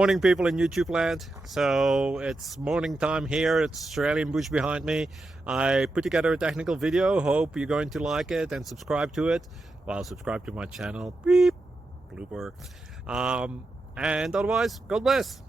Morning, people in YouTube land. So it's morning time here. It's Australian bush behind me. I put together a technical video. Hope you're going to like it and subscribe to it. Well, subscribe to my channel. Beep. Blooper. And otherwise, God bless.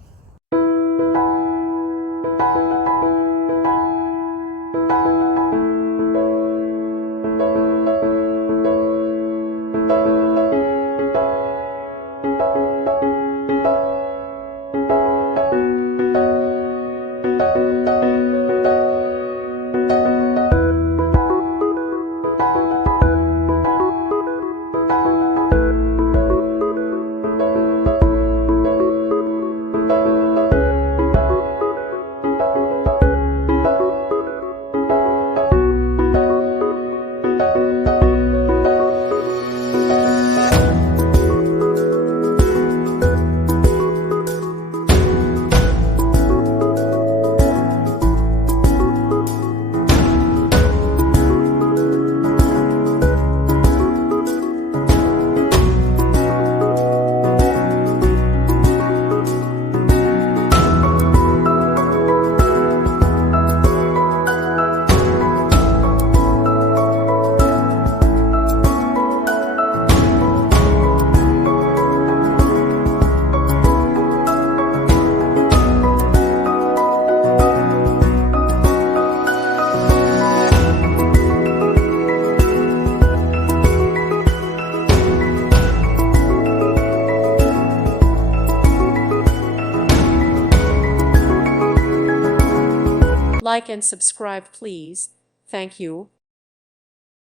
Like and subscribe, please. Thank you.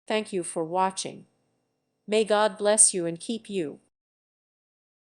Thank you for watching. May God bless you and keep you.